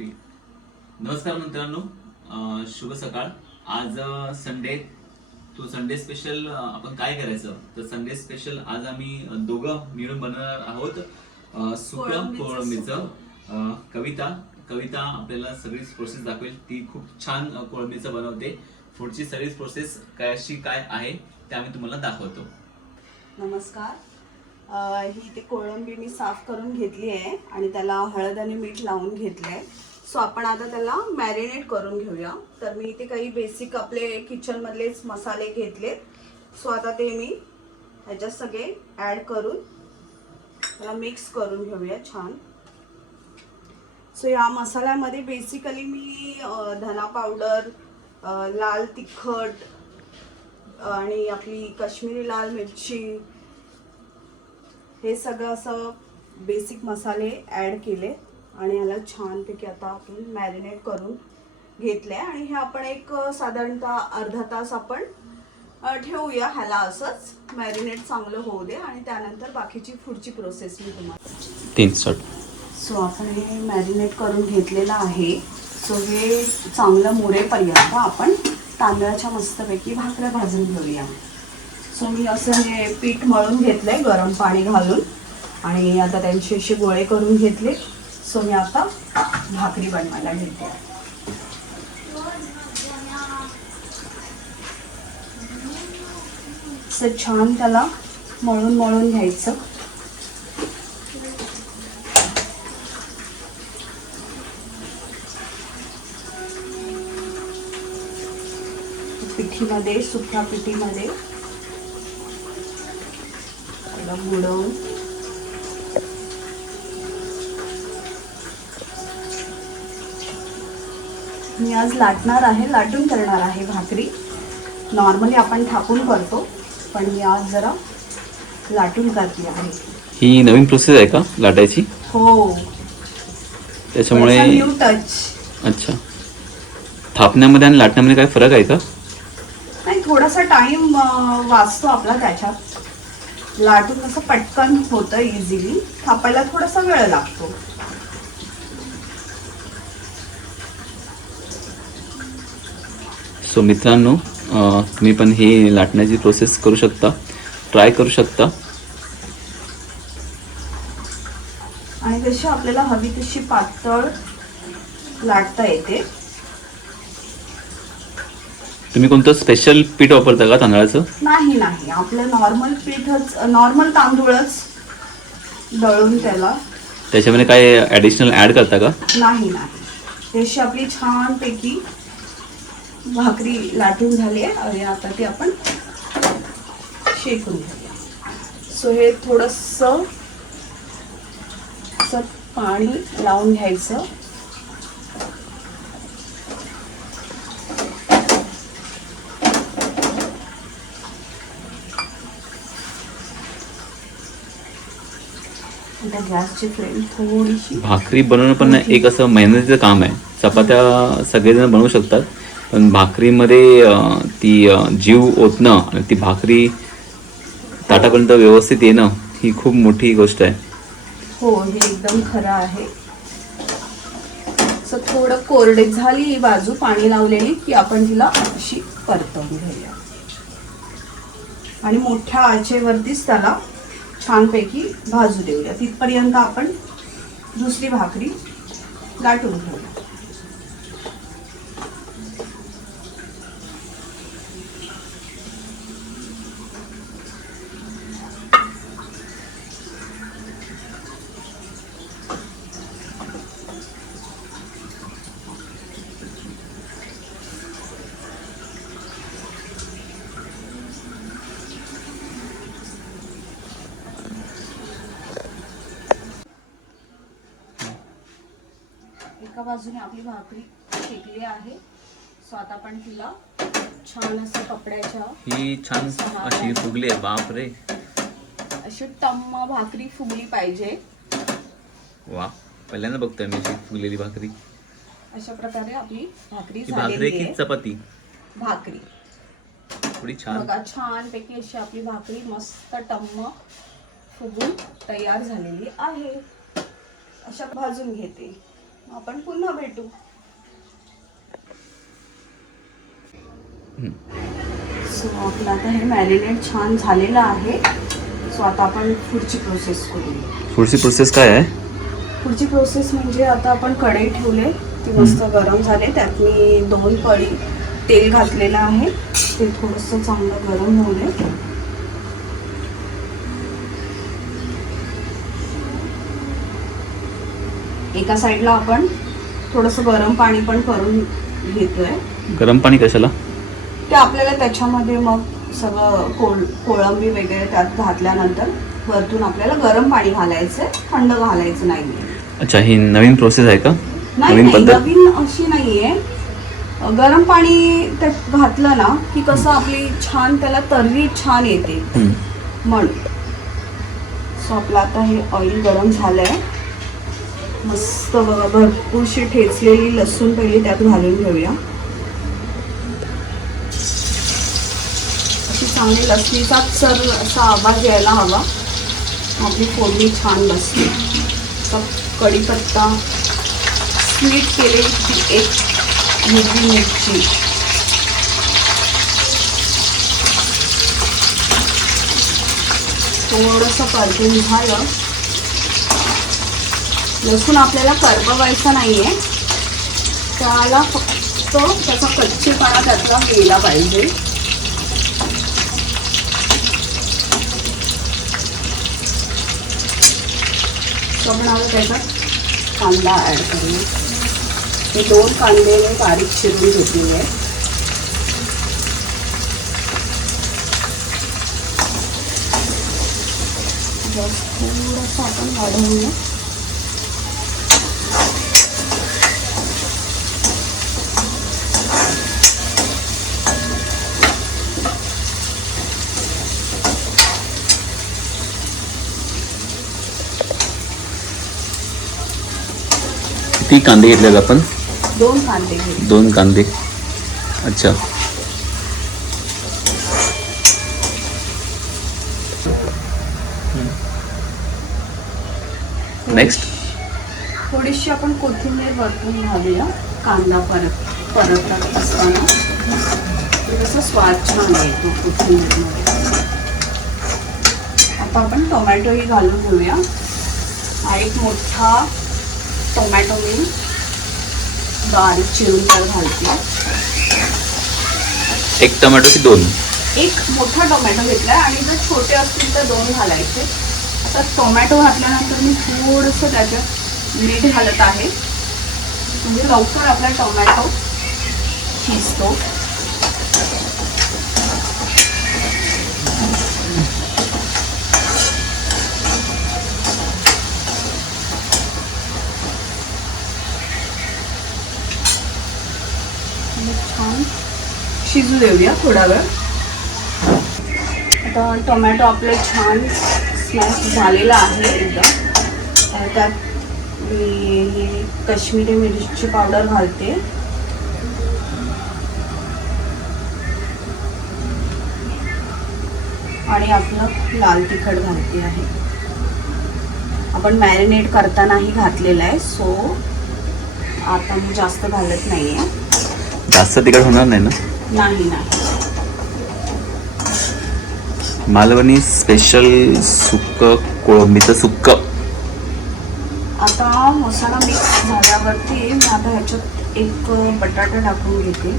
3 नमस्कार मित्रांनो, शुभ सकाळ. आज संडे. तो संडे स्पेशल आपण काय करायचं तर संडे स्पेशल आज आम्ही दोघं मिळून बनवणार आहोत सुकं कोळंबीचं. कविता कविता आपल्याला सगळीच प्रोसेस दाखवेल. ती खूप छान कोळंबीचं बनवते. पुढची सगळीच प्रोसेस काय आहे ते आम्ही तुम्हाला दाखवतो. नमस्कार. ही ते कोळंबी मी साफ करून घेतली आहे आणि त्याला हळद आणि मीठ लावून घेतलं आहे. सो आपण आता त्याला मॅरिनेट करून घेऊया. तर मी इथे काही बेसिक आपले किचनमधलेच मसाले घेतले. सो आता ते मी ह्याच्यात सगळे ॲड करून त्याला मिक्स करून घेऊया छान. सो या मसाल्यामध्ये बेसिकली मी धना पावडर, लाल तिखट आणि आपली काश्मीरी लाल मिरची हे सगळं असं बेसिक मसाले ॲड केले आणि याला छानपैकी आता आपण मॅरिनेट करून घेतले. आणि हे आपण एक साधारणतः अर्धा तास आपण ठेवूया ह्याला असंच मॅरिनेट चांगलं होऊ दे आणि त्यानंतर बाकीची पुढची प्रोसेस मी तुम्हाला 3 स्टार्ट. सो आपण हे मॅरिनेट करून घेतलेलं आहे. सो हे चांगलं मुरेपर्यंत आपण तांदळाच्या मस्तपैकी भाकऱ्या भाजून घेऊया. सो मी असं हे पीठ मळून घेतलं आहे गरम पाणी घालून आणि आता त्यांचे असे गोळे करून घेतले. सो मी आता भाकरी बनवायला घेते. असं छान त्याला मळून मळून घ्यायचं. पिठीमध्ये, सुक्या पिठीमध्ये बुडवून मी आज लाटणार आहे, लाटून करणार आहे भाकरी. नॉर्मली आपण थापून करतो पण मी आज जरा लाटून करते आहे. ही नवीन प्रोसेस आहे का लाटायची? हो, त्याच्यामुळे न्यू टच. अच्छा, थापण्यामध्ये आणि लाटण्यामध्ये काय फरक आहे का? नाही, थोडासा टाइम वाचतो आपला त्याच्यात. लाटून कसं पटकन होतं इझिली, थापायला थोडासा वेळ लागतो. सो मित्रांनो, तुम्ही पण ही लाटण्याची प्रोसेस करू शकता, ट्राय करू शकता. आणि जशी आपल्याला हवी तशी पातळ लाटता येते. तुम्ही कोणतं स्पेशल पीठ वापरता का तांदळाचं? नाही नाही, आपलं नॉर्मल पीठच, नॉर्मल तांदूळच दळून त्याला. त्याच्यामध्ये काय ॲडिशनल ॲड करता का? नाही नाही, जशी आपली छानपैकी भाकरी लाटून झाली आहे आणि आता ती आपण शेकून घेऊया. सो हे थोडंसं असं पाणी लावून घ्यायचं. गॅसची फ्लेम थोडीशी. भाकरी बनवणं पण एक असं मेहनतीचं काम आहे. चपात्या सगळेजण बनवू शकतात पण भाकरीमध्ये ती जीव ओतणं आणि ती भाकरी ताटापर्यंत व्यवस्थित येणं ही खूप मोठी गोष्ट आहे. हो, हे एकदम खरं आहे. सो थोडं कोरडे झाली ही बाजू पाणी लावलेली की आपण तिला अशी परतवून घेऊया आणि मोठ्या आचेवरतीच त्याला छानपैकी भाजू देऊया. तिथपर्यंत आपण दुसरी भाकरी लाटून घेऊया. एका बाजूने आपली भाकरी शेकली आहे. सो आता आपण तिला छान असं कपड्याच्या, ही छान अशी फुगली आहे. बाप रे, अशी टम्म भाकरी फुगली पाहिजे. वा, पहिल्यांदा बघतोय मी अशी फुगलेली भाकरी. अशा प्रकारे आपली भाकरी ही भाकरी झालेली की आहे. चपाती? भाकरी. थोडी छान बघा, छानपैकी अशी आपली भाकरी मस्त टम्म फुगून तयार झालेली आहे. अशा भाजून घेते. आपण पुन्हा भेटू. सो आपलं आता हे मॅरिनेट छान झालेलं आहे. सो आता आपण पुढची प्रोसेस करूया. पुढची प्रोसेस काय आहे? पुढची प्रोसेस म्हणजे आता आपण कढई ठेवले, ती मस्त गरम झाले. त्यात मी 2 पळी तेल घातलेलं आहे. ते थोडंसं चांगलं गरम होऊ दे. एका साईडला आपण थोडंसं गरम पाणी पण करून घेतोय. गरम पाणी कशाला? ते आपल्याला त्याच्यामध्ये मग सगळं कोळंबी वगैरे त्यात घातल्यानंतर वरतून आपल्याला गरम पाणी घालायचंय, थंड घालायचं नाहीये. अच्छा, ही नवीन प्रोसेस आहे का? नाही, नवीन अशी नाहीये. गरम पाणी त्यात घातलं ना की कसं आपली छान त्याला तर्री छान येते म्हणून. सो आपलं आता हे ऑइल गरम झालंय. मस्त बघा, भरपूरशी ठेचलेली लसूण पहिली त्यात घालून घेऊया. अशी चांगली लसणीचा चर असा आवाज यायला हवा. आपली फोडणी छान बसते. कढीपत्ता, स्वीट केलेली ती एक हिरवी मिरची, थोडंसं परतून झालं. लसूण आपल्याला करपवायचा नाहीये, त्याला फक्त त्याचा कच्चेपणा त्याचा गेला पाहिजे. आपण आता त्याच्यात कांदा ॲड करूया. हे 2 कांदे मी बारीक चिरून घेतलेले आहेत. थोडंसं आपण वाढवूया. किती कांदे घेतलेत आपण? 2 कांदे घेतले. 2 कांदे. अच्छा. नेक्स्ट थोडीशी आपण कोथिंबीर वरतून घालूया. कांदा परतत असताना कसं स्वाद छान येतो कोथिंबीरमध्ये. आता आपण टोमॅटोही घालून घेऊया. हा एक मोठा टोमॅटो मी बारीक चिरून त्यात घालते. 1 टोमॅटो की 2? 1 मोठा टोमॅटो घेतलाय आणि जर छोटे असतील तर 2 घालायचे. आता टोमॅटो घातल्यानंतर मी थोडंसं त्याच्यात मीठ घालत आहे, म्हणजे लवकर आपला टोमॅटो शिजतो. छान शिजू देऊया थोडा वेळ. आता टोमॅटो आपलं छान स्मॅश झालेला आहे एकदम. त्यात मी काश्मीरी मिरची पावडर घालते. आणि आपलं लाल तिखट घालते आहे. आपण मॅरिनेट करतानाही घातलेलं आहे, सो आता मी जास्त घालत नाही आहे. जास्त तिखट होणार नाही ना? नाही नाही. मालवणी स्पेशल सुक्क, कोळंबीचं सुक्क. आता मसाला मिक्स झाल्यावरती मी आता ह्याच्यात एक बटाटा टाकून घेते.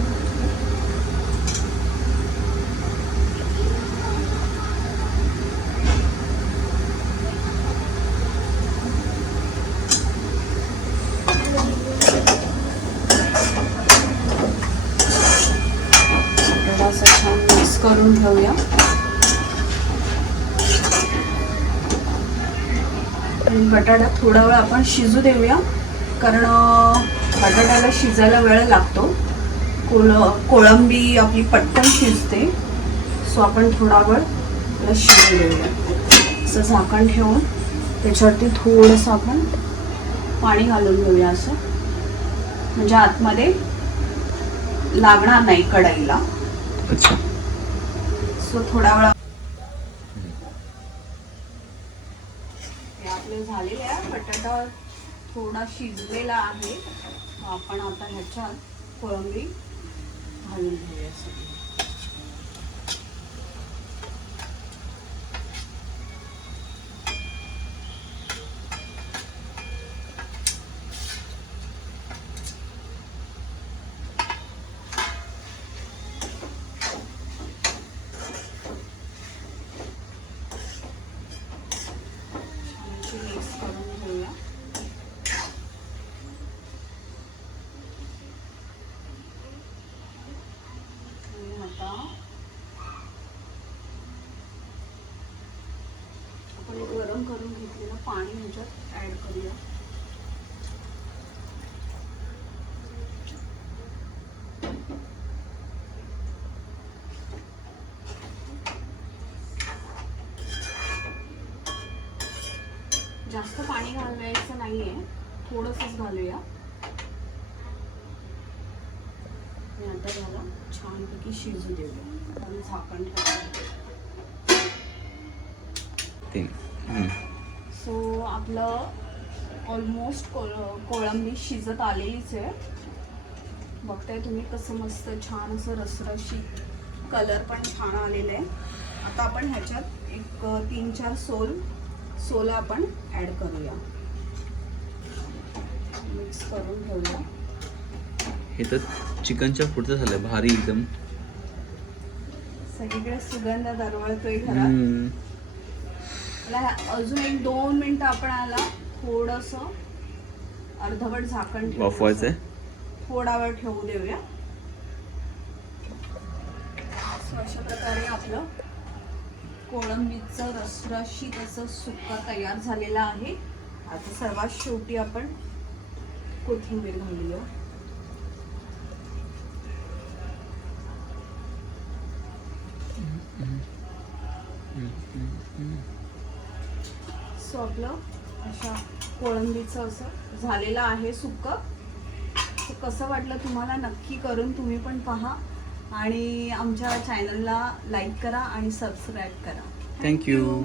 बटाटा छान मिक्स करून घेऊया. बटाटा थोडा वेळ आपण शिजू देऊया, कारण बटाट्याला शिजायला वेळ लागतो. कोळंबी आपली पटकन शिजते, सो आपण थोडा वेळ शिजू देऊया. असं झाकण ठेवून त्याच्यावरती थोडंसं आपण पाणी घालून घेऊया, असं म्हणजे आतमध्ये लागणार नाही कढईला. अच्छा. सो थोडा वेळ आपले झालेले आहे. बटाटा थोडा शिजलेला आहे. आपण आता ह्याच्यात कोळंबी घालून घेऊया सगळी. मिक्स करून घेऊया. आता आपण गरम करून घेतलेलं पाणी ह्याच्यात ऍड करूया. जास्त पाणी घालवायचं नाहीये, थोडंसंच घालूया. आणि आता त्याला छानपैकी शिजू देऊया आणि झाकण ठेवूया. सो आपलं ऑलमोस्ट कोळंबी शिजत आलेलीच आहे. बघताय तुम्ही कसं मस्त छान असं रसरशीत, कलर पण छान आलेलं आहे. आता आपण ह्याच्यात एक 3-4 सोला आपण ऍड करूया. मिक्स करून घेऊया. हे तर चिकनच्या पुढचं झालं भारी एकदम. सगळीकडे सुगंध दरवळतोय घरात. अजून 1-2 मिनिटं आपण याला थोडस अर्धवट झाकण वाफवायचंय. थोडा वेळ ठेवू देऊया. अशा प्रकारे आपलं कोळंबीचं रसरशीत असं सुक्का तयार झालेलं आहे. आता सर्वात शेवटी आपण कोथिंबीर घालूया. सो आपलं अशा कोळंबीचं असं झालेलं आहे सुक्कं. तर कसं वाटलं तुम्हाला नक्की करून तुम्ही पण पहा आणि आमच्या चॅनलला लाईक करा आणि सबस्क्राईब करा. थँक्यू.